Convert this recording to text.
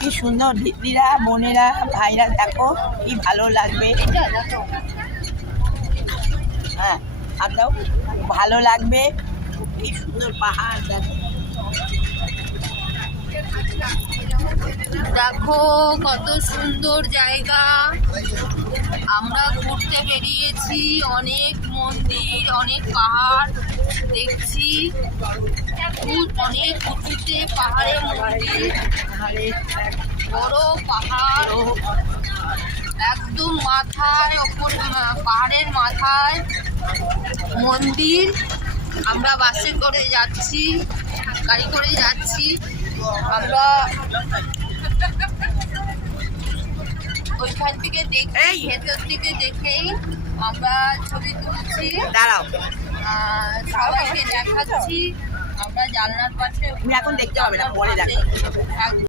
কি সুন্দর দিদিরা, বোনেরা, ভাইরা, দেখো কি ভালো লাগবে। হ্যাঁ, আর দাও, ভালো লাগবে। কি সুন্দর পাহাড় দেখো। দেখো কত সুন্দর জায়গা। আমরা ঘুরতে বেরিয়েছি, অনেক মন্দির, অনেক পাহাড় দেখছি। অনেক উঁচুতে পাহাড়ে মন্দির, বড় পাহাড় একদম মাথায়, ওপর পাহাড়ের মাথায় মন্দির। আমরা বাসে করে যাচ্ছি, গাড়ি করে যাচ্ছি। আমরা ওইখান থেকে দেখি, ভেতর থেকে দেখেই আমরা ছবি তুলছি, দাঁড়াও, সবাইকে দেখাচ্ছি। আমরা জানলার পাশে তুমি এখন দেখতে পাবে না, পরে দেখো।